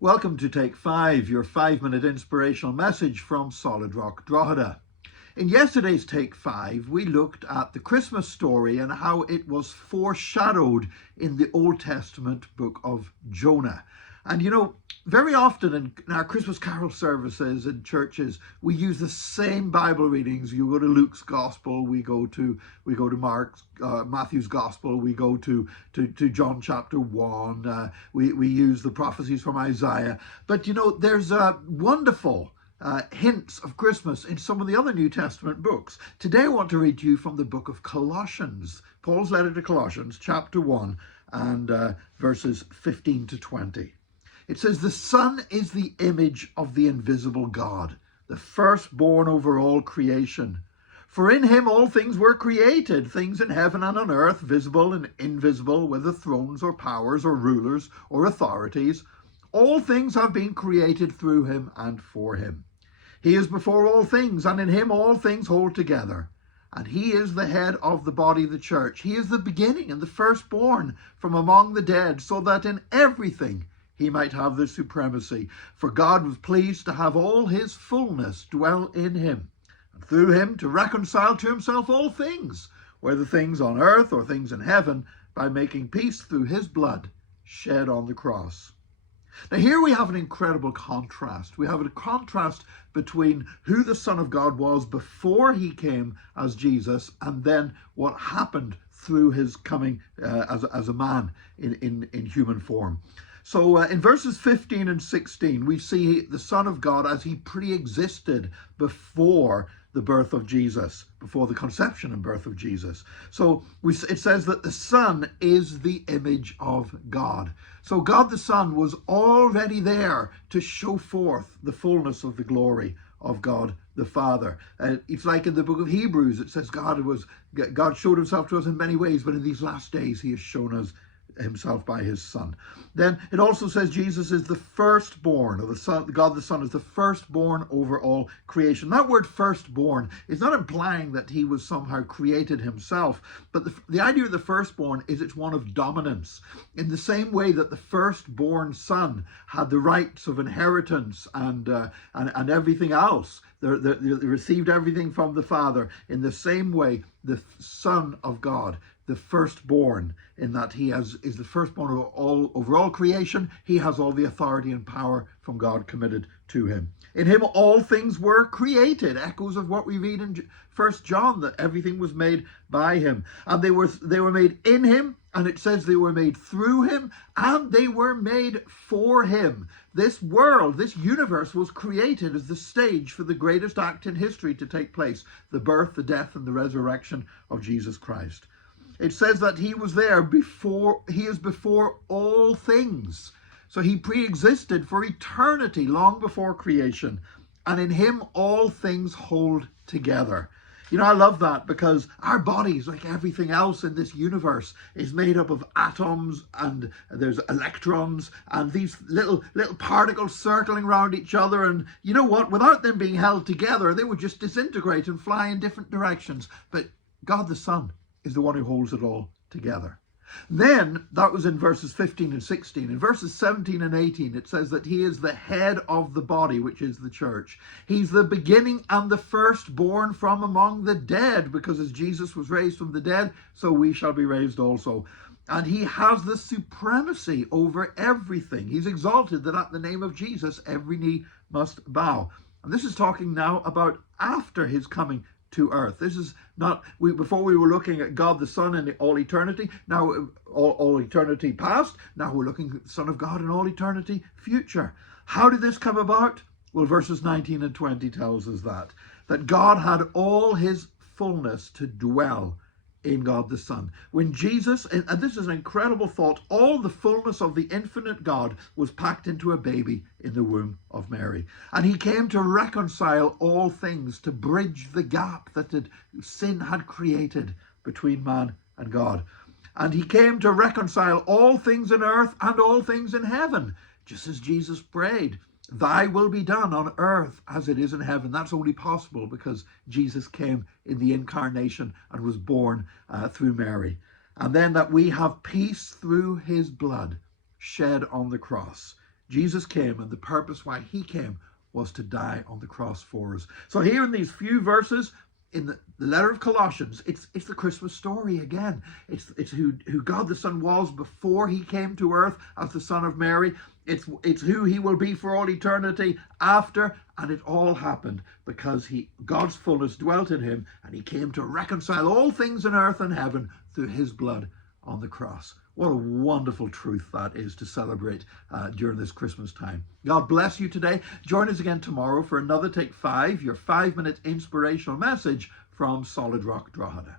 Welcome to Take 5, your 5-minute inspirational message from Solid Rock Drogheda. In yesterday's Take 5, we looked at the Christmas story and how it was foreshadowed in the Old Testament book of Jonah. And you know, very often in our Christmas carol services in churches, we use the same Bible readings. You go to Luke's Gospel, we go to Matthew's Gospel, we go to John chapter 1, we use the prophecies from Isaiah. But you know, there's wonderful hints of Christmas in some of the other New Testament books. Today I want to read to you from the book of Colossians, Paul's letter to Colossians, chapter 1, and verses 15 to 20. It says, "The Son is the image of the invisible God, the firstborn over all creation. For in him all things were created, things in heaven and on earth, visible and invisible, whether thrones or powers or rulers or authorities. All things have been created through him and for him. He is before all things, and in him all things hold together. And he is the head of the body, the church. He is the beginning and the firstborn from among the dead, so that in everything he might have the supremacy. For God was pleased to have all his fullness dwell in him, and through him to reconcile to himself all things, whether things on earth or things in heaven, by making peace through his blood shed on the cross." Now here we have an incredible contrast. We have a contrast between who the Son of God was before he came as Jesus, and then what happened through his coming as a man in human form. So in verses 15 and 16, we see the Son of God as he pre-existed before the birth of Jesus, before the conception and birth of Jesus. So it says that the Son is the image of God. So God the Son was already there to show forth the fullness of the glory of God the Father. It's like in the book of Hebrews, it says God showed himself to us in many ways, but in these last days he has shown us himself by his Son. Then it also says Jesus is the firstborn, or the Son, God the Son is the firstborn over all creation. That word firstborn is not implying that he was somehow created himself, but the idea of the firstborn is it's one of dominance. In the same way that the firstborn son had the rights of inheritance and everything else, they received everything from the Father. In the same way, the Son of God, the firstborn, in that he is the firstborn over all creation. He has all the authority and power from God committed to him. In him all things were created, echoes of what we read in 1 John, that everything was made by him. And they were made in him, and it says they were made through him, and they were made for him. This world, this universe was created as the stage for the greatest act in history to take place, the birth, the death, and the resurrection of Jesus Christ. It says that he was there before, he is before all things. So he pre-existed for eternity, long before creation. And in him, all things hold together. You know, I love that, because our bodies, like everything else in this universe, is made up of atoms, and there's electrons and these little particles circling around each other. And you know what? Without them being held together, they would just disintegrate and fly in different directions. But God the Son is the one who holds it all together. Then, that was in verses 15 and 16. In verses 17 and 18, it says that he is the head of the body, which is the church. He's the beginning and the firstborn from among the dead, because as Jesus was raised from the dead, so we shall be raised also. And he has the supremacy over everything. He's exalted that at the name of Jesus, every knee must bow. And this is talking now about after his coming to earth. This is not, before we were looking at God the Son in all eternity, now all eternity past, now we're looking at the Son of God in all eternity future. How did this come about? Well, verses 19 and 20 tells us that God had all his fullness to dwell in God the Son. When Jesus, and this is an incredible thought, all the fullness of the infinite God was packed into a baby in the womb of Mary. And he came to reconcile all things, to bridge the gap that sin had created between man and God. And he came to reconcile all things in earth and all things in heaven, just as Jesus prayed. Thy will be done on earth as it is in heaven. That's only possible because Jesus came in the incarnation and was born through Mary. And then that we have peace through his blood shed on the cross. Jesus came, and the purpose why he came was to die on the cross for us. So here in these few verses in the letter of Colossians, it's the Christmas story again. It's who God the Son was before he came to earth as the Son of Mary. It's who he will be for all eternity after, and it all happened because God's fullness dwelt in him, and he came to reconcile all things in earth and heaven through his blood on the cross. What a wonderful truth that is to celebrate during this Christmas time. God bless you today. Join us again tomorrow for another Take 5, your 5-minute inspirational message from Solid Rock Drogheda.